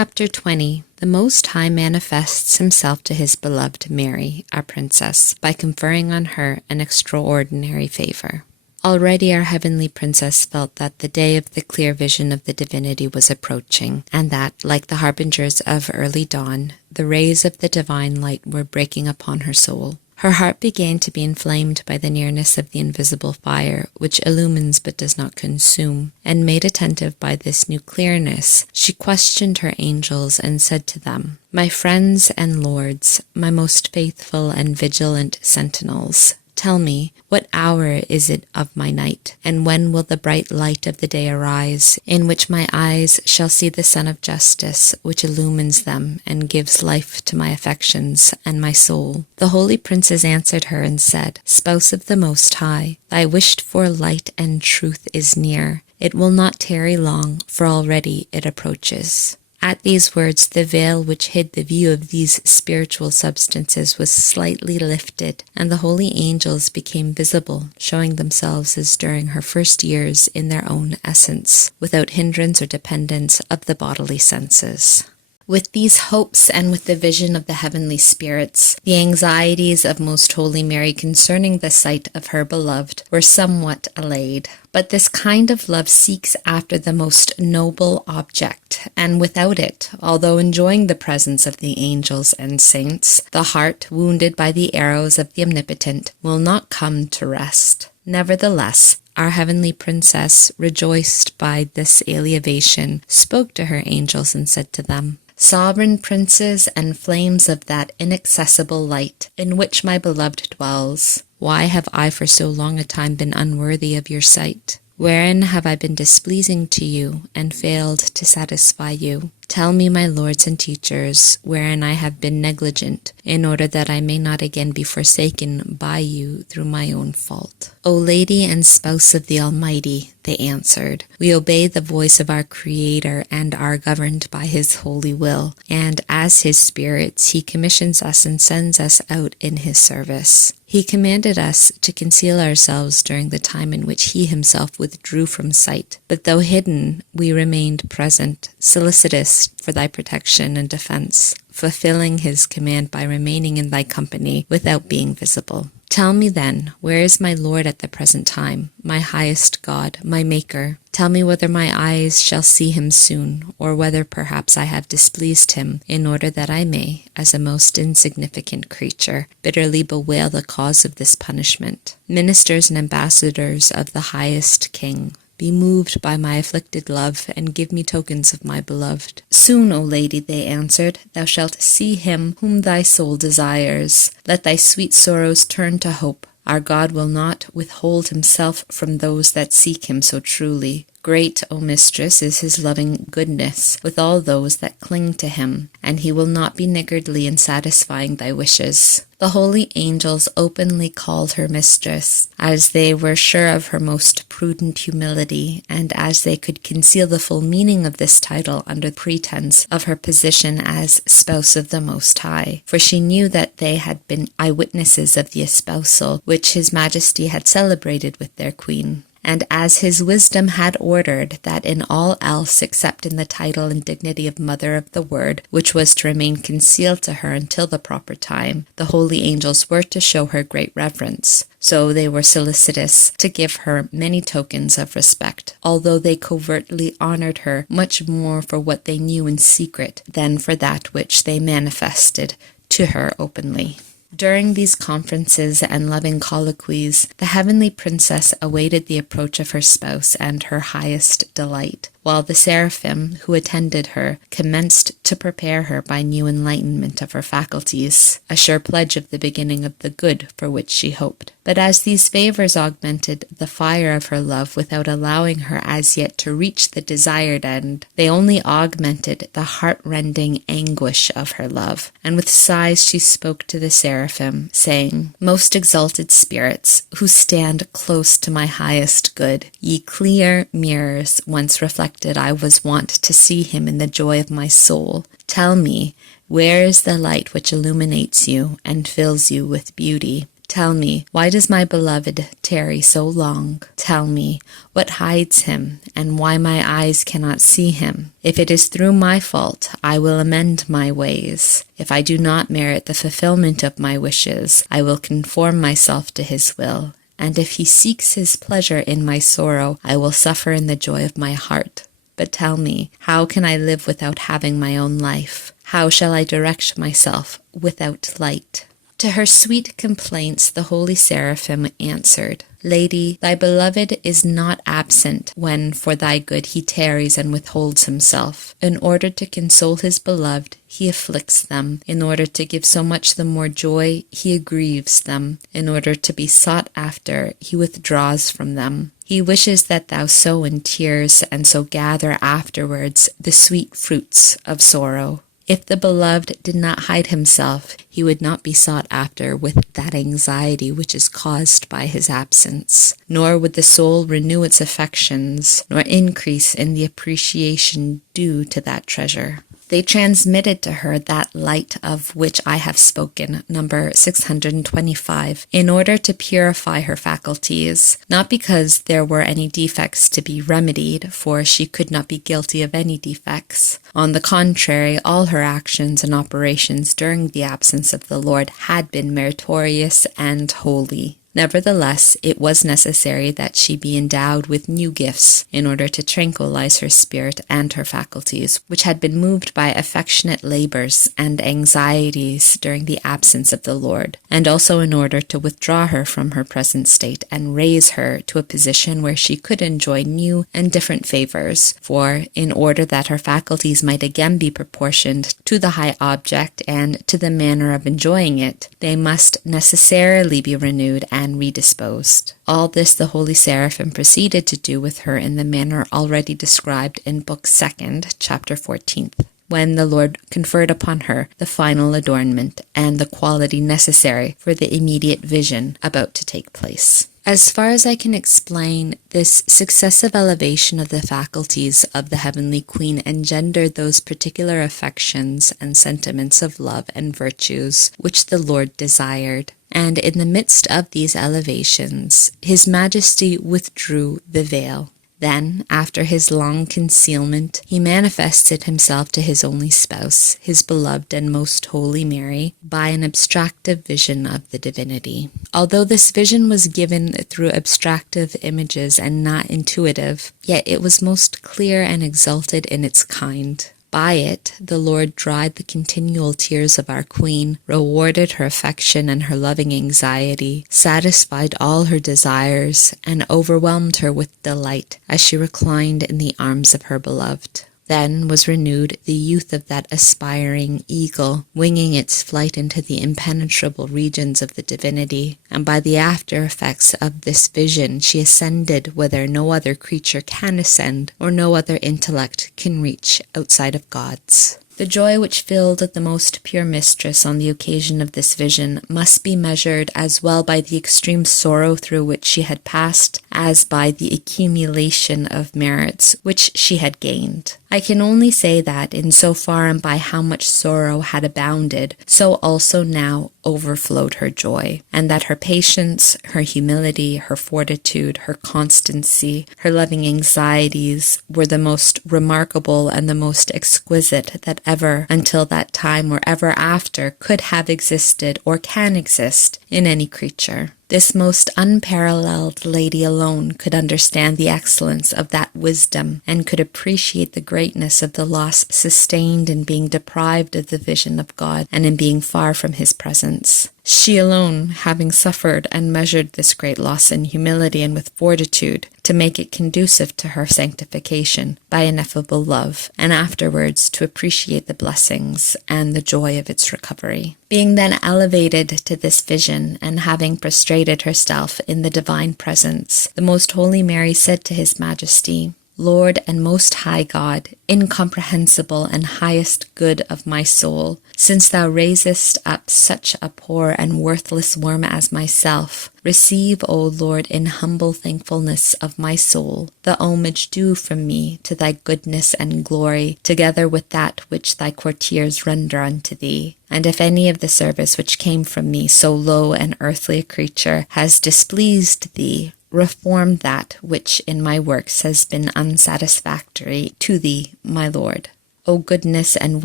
Chapter 20. The Most High manifests himself to his beloved Mary, our princess, by conferring on her an extraordinary favor. Already our heavenly princess felt that the day of the clear vision of the divinity was approaching, and that, like the harbingers of early dawn, the rays of the divine light were breaking upon her soul. Her heart began to be inflamed by the nearness of the invisible fire, which illumines but does not consume, and made attentive by this new clearness, she questioned her angels and said to them, "My friends and lords, my most faithful and vigilant sentinels, tell me, what hour is it of my night, and when will the bright light of the day arise, in which my eyes shall see the sun of justice, which illumines them and gives life to my affections and my soul?" The holy princes answered her and said, "Spouse of the Most High, thy wished-for light and truth is near. It will not tarry long, for already it approaches." At these words, the veil which hid the view of these spiritual substances was slightly lifted, and the holy angels became visible, showing themselves as during her first years in their own essence, without hindrance or dependence of the bodily senses. With these hopes and with the vision of the heavenly spirits, the anxieties of Most Holy Mary concerning the sight of her beloved were somewhat allayed. But this kind of love seeks after the most noble object, and without it, although enjoying the presence of the angels and saints, the heart, wounded by the arrows of the Omnipotent, will not come to rest. Nevertheless, our heavenly princess, rejoiced by this elevation, spoke to her angels and said to them, "Sovereign princes and flames of that inaccessible light in which my beloved dwells, why have I for so long a time been unworthy of your sight? Wherein have I been displeasing to you and failed to satisfy you? Tell me, my lords and teachers, wherein I have been negligent, in order that I may not again be forsaken by you through my own fault." "O Lady and Spouse of the Almighty," they answered, "we obey the voice of our Creator and are governed by his holy will, and as his spirits he commissions us and sends us out in his service. He commanded us to conceal ourselves during the time in which he himself withdrew from sight, but though hidden, we remained present, solicitous for thy protection and defense, fulfilling his command by remaining in thy company without being visible. Tell me then, where is my Lord at the present time, my highest God, my Maker? Tell me whether my eyes shall see him soon, or whether perhaps I have displeased him, in order that I may, as a most insignificant creature, bitterly bewail the cause of this punishment. Ministers and ambassadors of the highest King, be moved by my afflicted love, and give me tokens of my beloved." "Soon, O Lady," they answered, "thou shalt see him whom thy soul desires. Let thy sweet sorrows turn to hope. Our God will not withhold himself from those that seek him so truly. Great, O Mistress, is his loving goodness with all those that cling to him, and he will not be niggardly in satisfying thy wishes." The holy angels openly called her mistress, as they were sure of her most prudent humility, and as they could conceal the full meaning of this title under pretense of her position as spouse of the Most High, for she knew that they had been eyewitnesses of the espousal which his Majesty had celebrated with their queen. And as his wisdom had ordered that in all else except in the title and dignity of Mother of the Word, which was to remain concealed to her until the proper time, the holy angels were to show her great reverence. So they were solicitous to give her many tokens of respect, although they covertly honored her much more for what they knew in secret than for that which they manifested to her openly. During these conferences and loving colloquies, the heavenly princess awaited the approach of her spouse and her highest delight, while the seraphim who attended her commenced to prepare her by new enlightenment of her faculties, a sure pledge of the beginning of the good for which she hoped. But as these favors augmented the fire of her love without allowing her as yet to reach the desired end, they only augmented the heart-rending anguish of her love. And with sighs she spoke to the seraphim, saying, "Most exalted spirits, who stand close to my highest good, ye clear mirrors whence reflected I was wont to see him in the joy of my soul, tell me, where is the light which illuminates you and fills you with beauty? Tell me, why does my beloved tarry so long? Tell me, what hides him, and why my eyes cannot see him? If it is through my fault, I will amend my ways. If I do not merit the fulfillment of my wishes, I will conform myself to his will. And if he seeks his pleasure in my sorrow, I will suffer in the joy of my heart. But tell me, how can I live without having my own life? How shall I direct myself without light? To her sweet complaints the holy seraphim answered, Lady, thy beloved is not absent when for thy good he tarries and withholds himself. In order to console his beloved, he afflicts them. In order to give so much the more joy, he aggrieves them. In order to be sought after, he withdraws from them. He wishes that thou sow in tears and so gather afterwards the sweet fruits of sorrow. If the beloved did not hide himself, he would not be sought after with that anxiety which is caused by his absence, nor would the soul renew its affections, nor increase in the appreciation due to that treasure. They transmitted to her that light of which I have spoken, number 625, in order to purify her faculties, not because there were any defects to be remedied, for she could not be guilty of any defects. On the contrary, all her actions and operations during the absence of the Lord had been meritorious and holy. Nevertheless, it was necessary that she be endowed with new gifts in order to tranquilize her spirit and her faculties, which had been moved by affectionate labors and anxieties during the absence of the Lord, and also in order to withdraw her from her present state and raise her to a position where she could enjoy new and different favors, for in order that her faculties might again be proportioned to the high object and to the manner of enjoying it, they must necessarily be renewed and redisposed. All this the holy seraphim proceeded to do with her in the manner already described in Book 2nd, chapter 14th, when the Lord conferred upon her the final adornment and the quality necessary for the immediate vision about to take place. As far as I can explain, this successive elevation of the faculties of the heavenly queen engendered those particular affections and sentiments of love and virtues which the Lord desired. And in the midst of these elevations, His Majesty withdrew the veil. Then, after his long concealment, he manifested himself to his only spouse, his beloved and most holy Mary, by an abstractive vision of the divinity. Although this vision was given through abstractive images and not intuitive, yet it was most clear and exalted in its kind. By it, the Lord dried the continual tears of our Queen, rewarded her affection and her loving anxiety, satisfied all her desires, and overwhelmed her with delight as she reclined in the arms of her beloved. Then was renewed the youth of that aspiring eagle, winging its flight into the impenetrable regions of the divinity, and by the after effects of this vision she ascended whither no other creature can ascend, or no other intellect can reach outside of God's. The joy which filled the most pure mistress on the occasion of this vision must be measured as well by the extreme sorrow through which she had passed as by the accumulation of merits which she had gained. I can only say that in so far and by how much sorrow had abounded, so also now overflowed her joy, and that her patience, her humility, her fortitude, her constancy, her loving anxieties were the most remarkable and the most exquisite that ever until that time or ever after could have existed or can exist in any creature. This most unparalleled lady alone could understand the excellence of that wisdom and could appreciate the greatness of the loss sustained in being deprived of the vision of God and in being far from His presence. She alone, having suffered and measured this great loss in humility and with fortitude, to make it conducive to her sanctification by ineffable love, and afterwards to appreciate the blessings and the joy of its recovery. Being then elevated to this vision, and having prostrated herself in the divine presence, the most holy Mary said to His Majesty, Lord and most high God, incomprehensible and highest good of my soul, since thou raisest up such a poor and worthless worm as myself, receive, O Lord, in humble thankfulness of my soul, the homage due from me to thy goodness and glory, together with that which thy courtiers render unto thee. And if any of the service which came from me, so low and earthly a creature, has displeased thee, reform that which in my works has been unsatisfactory to thee, my Lord. O goodness and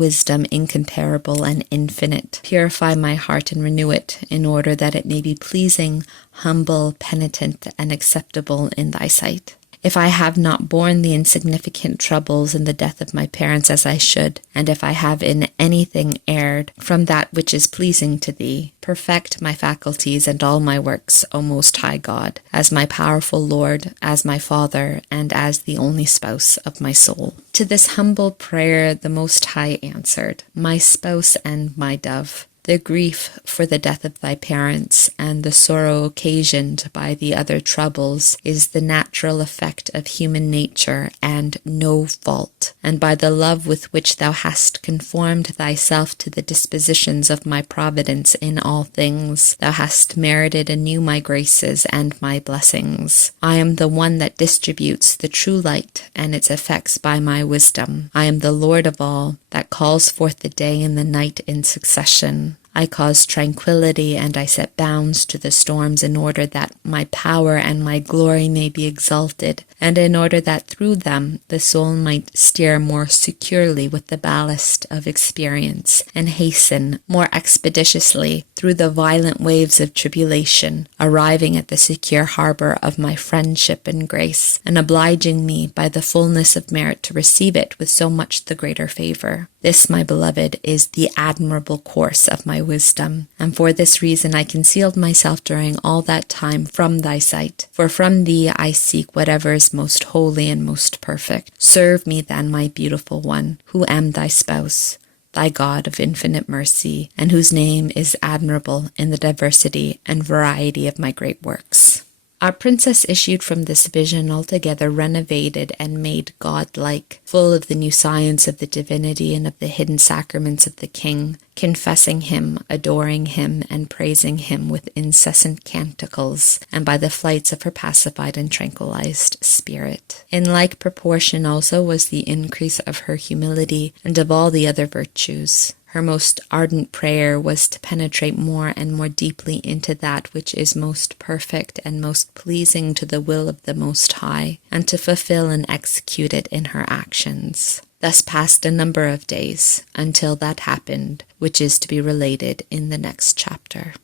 wisdom incomparable and infinite, purify my heart and renew it, in order that it may be pleasing, humble, penitent, and acceptable in thy sight. If I have not borne the insignificant troubles and the death of my parents as I should, and if I have in anything erred from that which is pleasing to thee, perfect my faculties and all my works, O Most High God, as my powerful Lord, as my Father, and as the only spouse of my soul. To this humble prayer the Most High answered, my spouse and my dove. The grief for the death of thy parents and the sorrow occasioned by the other troubles is the natural effect of human nature and no fault. And by the love with which thou hast conformed thyself to the dispositions of my providence in all things, thou hast merited anew my graces and my blessings. I am the one that distributes the true light and its effects by my wisdom. I am the Lord of all, that calls forth the day and the night in succession. I cause tranquility and I set bounds to the storms in order that my power and my glory may be exalted, and in order that through them the soul might steer more securely with the ballast of experience and hasten more expeditiously through the violent waves of tribulation, arriving at the secure harbor of my friendship and grace, and obliging me by the fullness of merit to receive it with so much the greater favor. This, my beloved, is the admirable course of my wisdom, and for this reason I concealed myself during all that time from thy sight. For from thee I seek whatever is most holy and most perfect. Serve me then, my beautiful one, who am thy spouse, thy God of infinite mercy, and whose name is admirable in the diversity and variety of my great works. Our princess issued from this vision altogether renovated and made godlike, full of the new science of the divinity and of the hidden sacraments of the King, confessing him, adoring him, and praising him with incessant canticles, and by the flights of her pacified and tranquilized spirit. In like proportion also was the increase of her humility and of all the other virtues. Her most ardent prayer was to penetrate more and more deeply into that which is most perfect and most pleasing to the will of the Most High, and to fulfill and execute it in her actions. Thus passed a number of days, until that happened, which is to be related in the next chapter.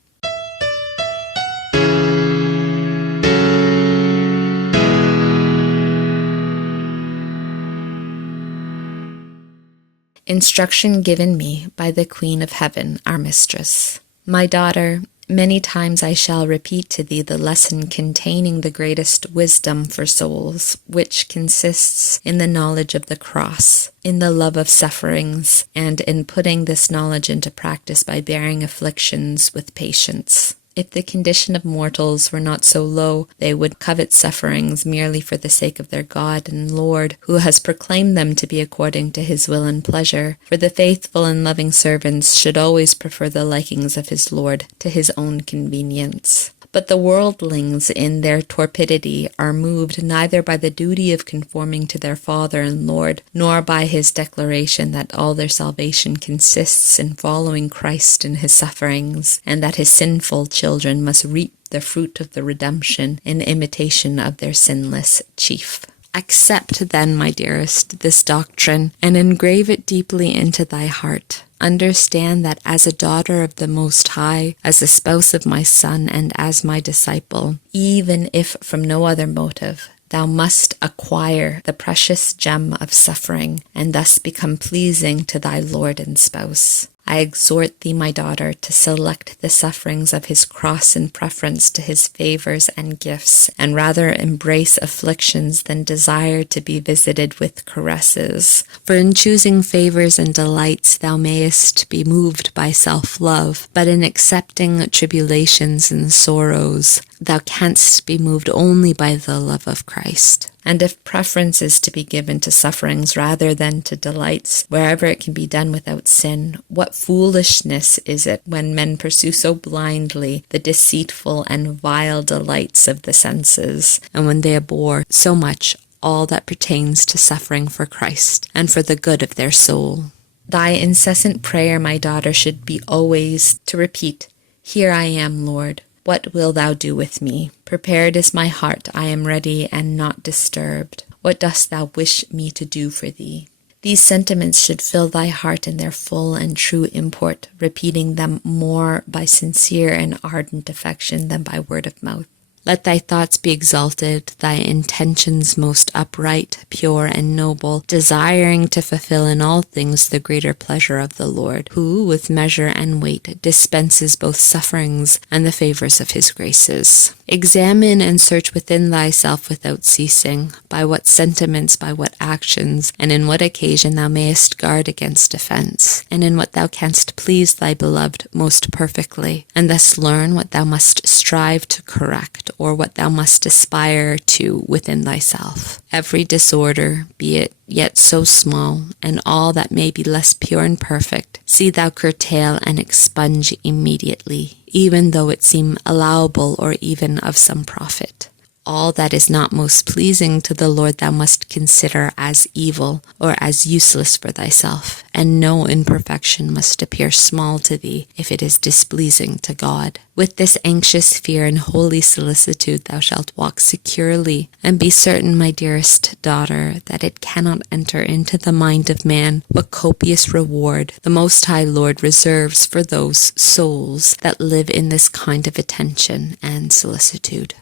Instruction given me by the Queen of Heaven, our mistress. My daughter, many times I shall repeat to thee the lesson containing the greatest wisdom for souls, which consists in the knowledge of the cross, in the love of sufferings, and in putting this knowledge into practice by bearing afflictions with patience. If the condition of mortals were not so low, they would covet sufferings merely for the sake of their God and Lord, who has proclaimed them to be according to his will and pleasure. For the faithful and loving servants should always prefer the likings of his Lord to his own convenience. But the worldlings in their torpidity are moved neither by the duty of conforming to their Father and Lord, nor by his declaration that all their salvation consists in following Christ in his sufferings, and that his sinful children must reap the fruit of the redemption in imitation of their sinless chief. Accept then, my dearest, this doctrine, and engrave it deeply into thy heart. Understand that as a daughter of the Most High, as a spouse of my Son, and as my disciple, even if from no other motive, thou must acquire the precious gem of suffering, and thus become pleasing to thy Lord and spouse. I exhort thee, my daughter, to select the sufferings of his cross in preference to his favors and gifts, and rather embrace afflictions than desire to be visited with caresses. For in choosing favors and delights thou mayest be moved by self-love, but in accepting tribulations and sorrows thou canst be moved only by the love of Christ. And if preference is to be given to sufferings rather than to delights, wherever it can be done without sin, what foolishness is it when men pursue so blindly the deceitful and vile delights of the senses, and when they abhor so much all that pertains to suffering for Christ and for the good of their soul. Thy incessant prayer, my daughter, should be always to repeat, Here I am, Lord. What wilt thou do with me? Prepared is my heart, I am ready and not disturbed. What dost thou wish me to do for thee? These sentiments should fill thy heart in their full and true import, repeating them more by sincere and ardent affection than by word of mouth. Let thy thoughts be exalted, thy intentions most upright, pure, and noble, desiring to fulfill in all things the greater pleasure of the Lord, who, with measure and weight, dispenses both sufferings and the favors of his graces. Examine and search within thyself without ceasing, by what sentiments, by what actions, and in what occasion thou mayest guard against offense, and in what thou canst please thy beloved most perfectly, and thus learn what thou must strive to correct, or what thou must aspire to within thyself. Every disorder, be it yet so small, and all that may be less pure and perfect, see thou curtail and expunge immediately, even though it seem allowable or even of some profit. All that is not most pleasing to the Lord thou must consider as evil or as useless for thyself, and no imperfection must appear small to thee if it is displeasing to God. With this anxious fear and holy solicitude thou shalt walk securely, and be certain, my dearest daughter, that it cannot enter into the mind of man what copious reward the Most High Lord reserves for those souls that live in this kind of attention and solicitude.